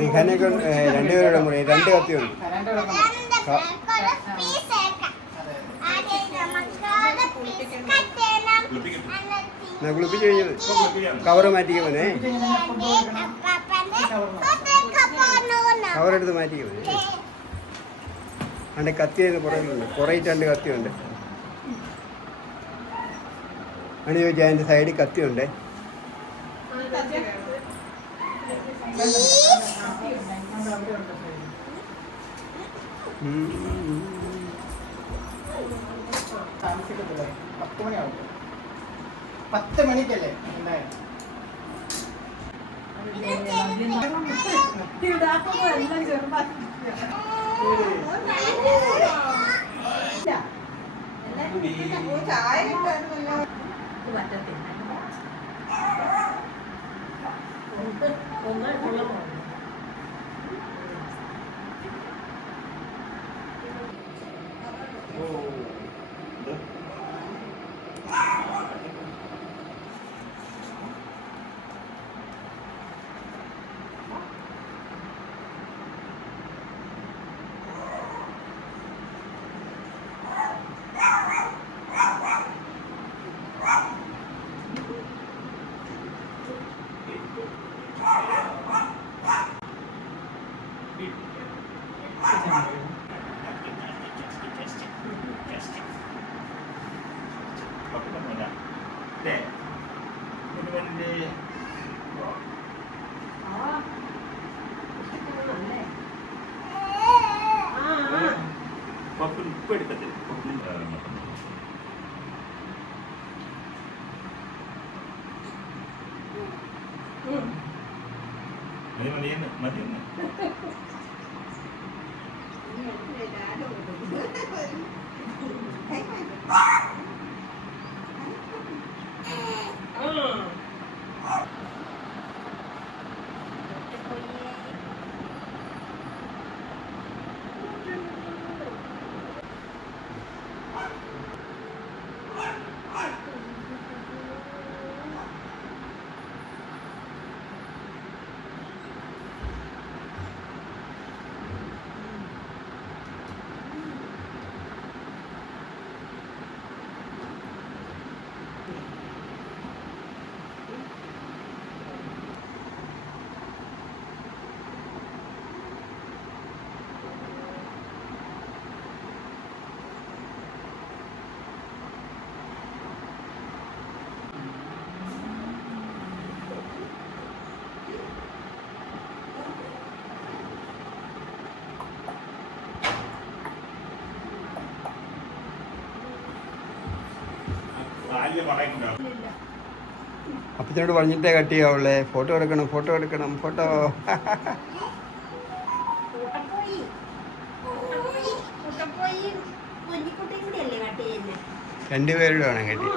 റിഹാനൊക്കെ രണ്ടുപേരുടെ മുറി 2 കത്തിയുണ്ട്. കുളിപ്പിച്ച് കഴിഞ്ഞത് കവറ് മാറ്റിക്കാൻ പോനെ, കവറെടുത്ത് മാറ്റിക്കാൻ പോനെ. അതിൻ്റെ കത്തി അതിന് പുറകിലുണ്ട്, കുറേ 2 കത്തിയുണ്ട്. ആണ് ചോദിച്ചാൽ അതിൻ്റെ സൈഡിൽ കത്തിയുണ്ട്. താമസിക്കത്തില്ലേ? 10 മണിയാവും. 10 മണിക്കല്ലേ ഉണ്ടായത്? ഉപ്പ് എടുക്കത്തില്ല. മതിയെന്ന് അപ്പച്ചനോട് പറഞ്ഞിട്ടേ കട്ട് ചെയ്യാവുള്ളേ. ഫോട്ടോ എടുക്കണം, ഫോട്ടോ എടുക്കണം, ഫോട്ടോ. രണ്ടുപേരുടെ വേണം കട്ടി.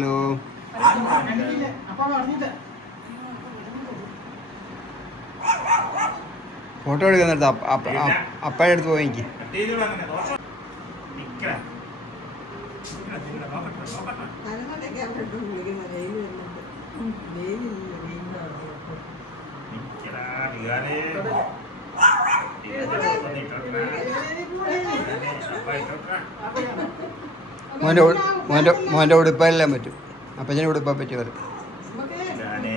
ല്ലോ ഫോട്ടോ എടുക്കുന്നിടത്ത് അപ്പയുടെ അടുത്ത് പോയി എനിക്ക് നോക്കട്ടെ മോൻ്റെ ഉടുപ്പെല്ലാം പറ്റും. അപ്പച്ചനെ ഉടുപ്പാൻ പറ്റും അവർ. ഞാനേ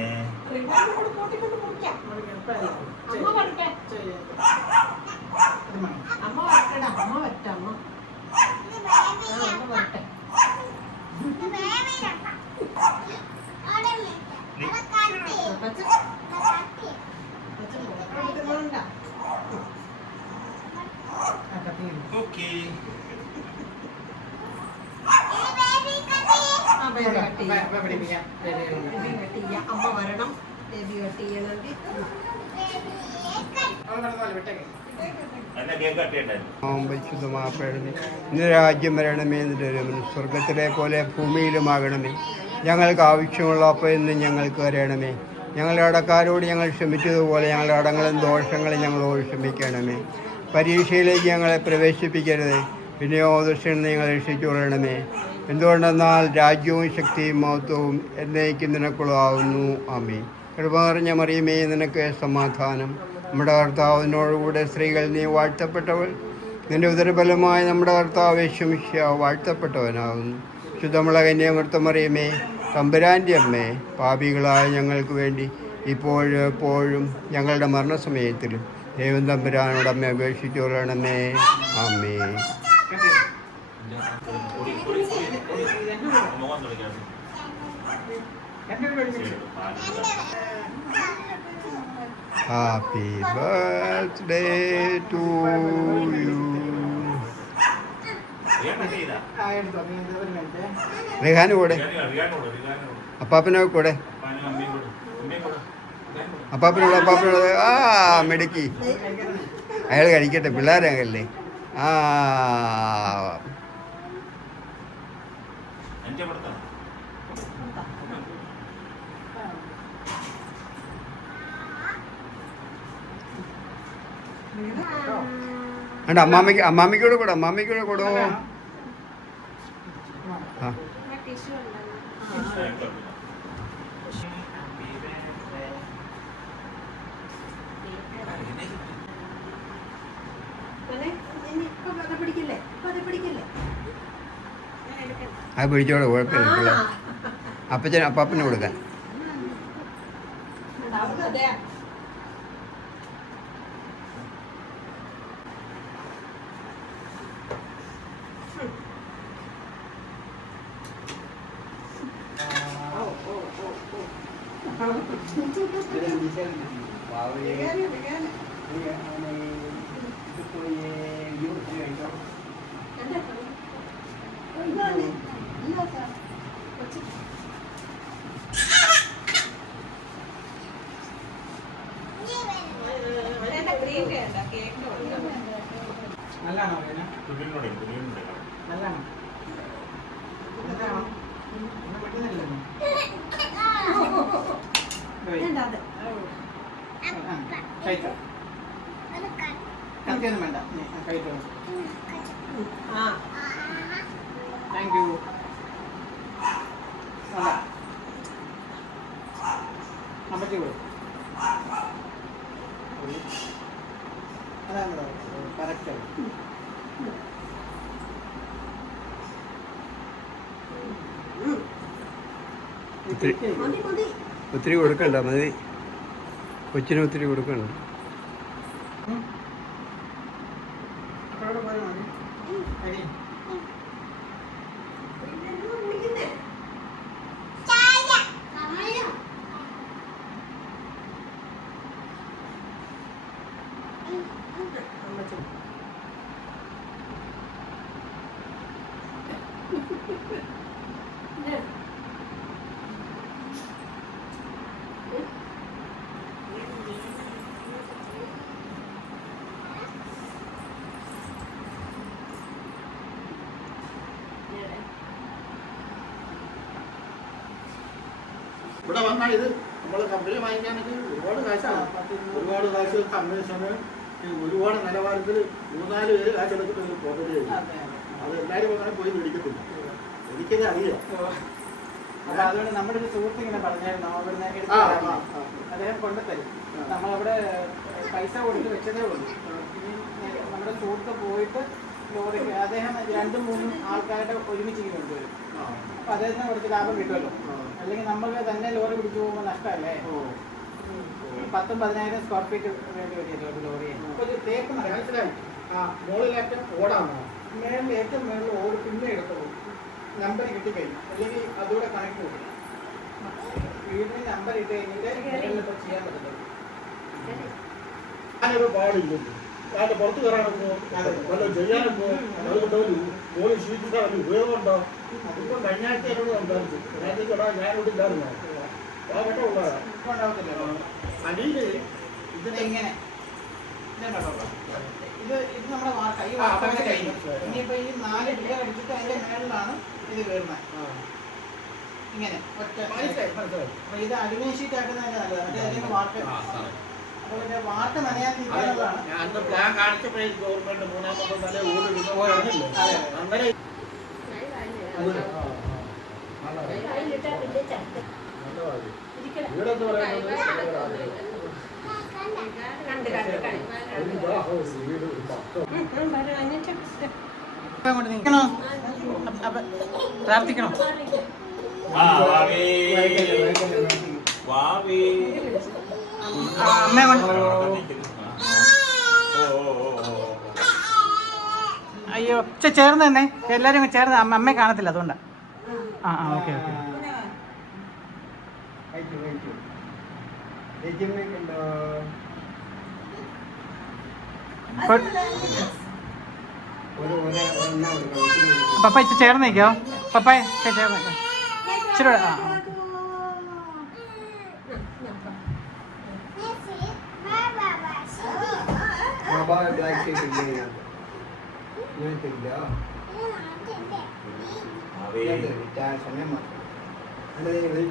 ഓക്കേ അമ്മ വരണം, ബേബി കട്ട് ചെയ്യണമെങ്കിൽ എന്നെ കേക്ക് കട്ടിയുണ്ടായിരുന്നു. പരിശുദ്ധമാക്കണമേ. ഇന്ന് രാജ്യം വരണമേ, എന്നിട്ട് സ്വർഗത്തിലെ പോലെ ഭൂമിയിലുമാകണമേ. ഞങ്ങൾക്ക് ആവശ്യമുള്ള അപ്പം ഇന്ന് ഞങ്ങൾക്ക് തരണമേ. ഞങ്ങളുടെ അടക്കാരോട് ഞങ്ങൾ ക്ഷമിച്ചതുപോലെ ഞങ്ങളുടെ അടങ്ങളും ദോഷങ്ങളും ഞങ്ങളോട് ക്ഷമിക്കണമേ. പരീക്ഷയിലേക്ക് ഞങ്ങളെ പ്രവേശിപ്പിക്കരുത്, പിന്നെയോ ദുഷ്ടനിൽ നിന്ന് ഞങ്ങളെ രക്ഷിച്ചു കൊള്ളണമേ. എന്തുകൊണ്ടെന്നാൽ രാജ്യവും ശക്തിയും മഹത്വവും എന്നേക്കും നിനക്കുള്ളതാവുന്നു. ആമേൻ. കൃപ നിറഞ്ഞ മറിയമേ, നിനക്ക് സമാധാനം. നമ്മുടെ കർത്താവിനോടുകൂടെ സ്ത്രീകൾ നീ വാഴ്ത്തപ്പെട്ടവൾ. നിന്റെ ഉദരഫലമായ നമ്മുടെ കർത്താവ് യേശുമിശിഹാ വാഴ്ത്തപ്പെട്ടവനാകുന്നു. ശുദ്ധമുള്ള കന്യാമൃതമറിയമേ, തമ്പുരാൻ്റെ അമ്മേ, പാപികളായ ഞങ്ങൾക്ക് വേണ്ടി ഇപ്പോഴും എപ്പോഴും ഞങ്ങളുടെ മരണസമയത്തിലും ദൈവം തമ്പുരാനോട് അമ്മ അപേക്ഷിച്ചു കൊള്ളണമേ. ആമേ. മോഹൻ തുടങ്ങിയാണ്. Happy birthday to you. റിഹാന് കൂടെ, അപ്പാപ്പനോ കൂടെ, അപ്പാപ്പനോട് ആ മിടുക്കി. അയാൾ കഴിക്കട്ടെ, പിള്ളേരല്ലേ. ആ അണ്ട അമ്മാമ്മയ്ക്കൂടെ കൂടെ, അമ്മാമ്മയ്ക്കൂടെ കൂടോ. ആ അത് പിടിച്ചോടെ, കുഴപ്പമില്ല. അപ്പാപ്പനെ കൊടുക്കാൻ. നല്ലതാണോ? നല്ലതാണോ? കത്തിയൊന്നും വേണ്ട, കഴിച്ചോ. Thank you. അമ്മച്ചി പോയി അതാണോ കറക്റ്റ്. ഒത്തിരി കൊടുക്കണ്ട, മതി. കൊച്ചിന് ഒത്തിരി കൊടുക്കണ്ട. ഇവിടെ വന്നാൽ ഇത് നമ്മൾ കമ്പനി വാങ്ങിക്കാനൊക്കെ ഒരുപാട് കാശ് കമ്മീഷന് ഒരുപാട് നിലവാരത്തിൽ 3-4 പേര് കാശെടുത്തിട്ട് ഒരു പ്രോപ്പർട്ടി കഴിഞ്ഞു. അത് എല്ലാവരും അങ്ങനെ പോയി മേടിക്കത്തില്ല. എനിക്കത് അറിയാം. അപ്പൊ അതുകൊണ്ട് നമ്മുടെ ഒരു സുഹൃത്ത് ഇങ്ങനെ പറഞ്ഞായിരുന്നു, അവിടുന്ന് അദ്ദേഹം കൊണ്ടുതരും. നമ്മളവിടെ പൈസ കൊടുത്ത് വെച്ചതേ ഉള്ളൂ. ഇനി നമ്മുടെ സുഹൃത്ത് പോയിട്ട് ലോറിക്ക് അദ്ദേഹം 2-3 ആൾക്കാരുടെ ഒരുമിച്ച് കൊണ്ടുവരും. അപ്പൊ അദ്ദേഹത്തിന് കുറച്ച് ലാഭം കിട്ടുമല്ലോ. അല്ലെങ്കിൽ നമുക്ക് തന്നെ ലോറി പിടിച്ചു പോകുമ്പോൾ നഷ്ടമല്ലേ. 10-15,000 സ്ക്വയർ ഫീറ്റ് വേണ്ടി വരികയല്ലോ ഒരു ലോറിയെ. അപ്പോൾ ഒരു തേക്ക് മനസ്സിലായി. മുകളിലേറ്റം ഓടാണോ? മേളിൽ ഏറ്റവും മേളിൽ ഓട് പിന്നെ എടുത്തോളൂ. നമ്പർ കിട്ടിക്കഴിഞ്ഞു. അല്ലെങ്കിൽ അതുകൂടെ കണക്ട് കൊടുക്കും. വീടിന് നമ്പർ ഇട്ട് കഴിഞ്ഞിട്ട് മേളിലിപ്പോൾ ചെയ്യാൻ പറ്റത്തുള്ളൂ. ഞാനൊരു പാടില്ലല്ലോ. അതിന്റെ പുറത്ത് കയറാനൊക്കെ വല്ലതും ചെയ്യാനൊക്കെ അതുകൊണ്ട് ജോലി സ്വീകരിക്കാൻ വലിയ ഉപയോഗമുണ്ടോ? ഇപ്പം കഴിഞ്ഞ ആഴ്ച എന്നോട് സംസാരിച്ചു. ചേട്ടാ ഞാനിവിടെ ഇല്ലായിരുന്നു. ആ കേട്ടോ ഉള്ളതാ. ഇപ്പം ഉണ്ടാവത്തില്ലല്ലോ. അടിയിൽ ഇതിന്റെ ഇങ്ങനെ ഇത് നമ്മുടെ വാർക്ക. ഈ വാർക്ക കഴിഞ്ഞു. ഇനിയിപ്പോ ഈ 4 പില്ലർ അടിച്ചിട്ട് അതിന്റെ മേളിലാണ് ഇത് കയറുന്നത്. ഇങ്ങനെ ഒറ്റ. അപ്പൊ ഇത് അലുമിനിയം ഷീറ്റ് ആക്കുന്നതിന്റെ നല്ലതാണ്. അല്ലെങ്കിൽ വാർക്ക. അപ്പൊ പിന്നെ വാർക്ക നനയാതിരിക്കാനുള്ളതാണ്. ഞാൻ പ്ലാൻ കാണിച്ചപ്പോഴേ ഗവൺമെന്റ് 3-ാമത്തെ നില ഓടിടുന്ന പോലെ അങ്ങനെ വീടെന്ന് പറയുന്നത് പ്രാർത്ഥിക്കണോ? അമ്മയെ കൊണ്ട് അയ്യോ ചേർന്ന് തന്നെ എല്ലാവരും ചേർന്ന് അമ്മയെ കാണത്തില്ല അതുകൊണ്ടാണ്. Okay okay. പപ്പ ഇച്ചിരി ചേർന്ന് നിൽക്കോ? പപ്പ ചേർന്ന് നിൽക്കോ? ഇച്ചിരി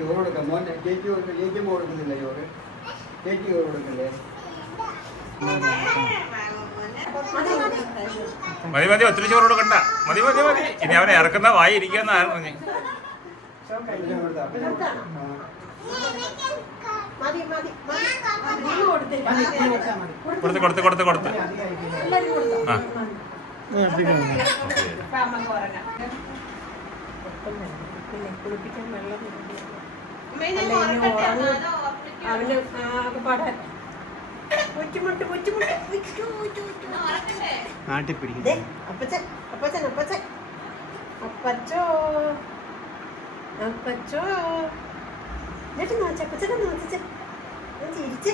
ചോറ് കൊടുക്കാം. മോനെ ചേച്ചി കൊടുക്കുന്നില്ല ചോറ്. ചേച്ചി ചോറ് കൊടുക്കണ്ടേ? മതി മതി, ഒത്തിരി ചോറ് കൊടുക്കണ്ട. മതി മതി മതി. ഇനി അവനെ ഇറക്കുന്ന വായി ഇരിക്കാന്ന് ആരും പറഞ്ഞു. കൊടുത്ത് ആ കുളിപ്പിക്കാൻ വെള്ളം അവന് പാടാൻ നാട്ടിൽ പിടിക്കും. അപ്പച്ചൻ അപ്പച്ചൻ അപ്പച്ചൻ അപ്പച്ചോ അപ്പച്ചോ എന്നിട്ട് നോച്ചപ്പച്ചനെ നോച്ച ചിരിച്ച്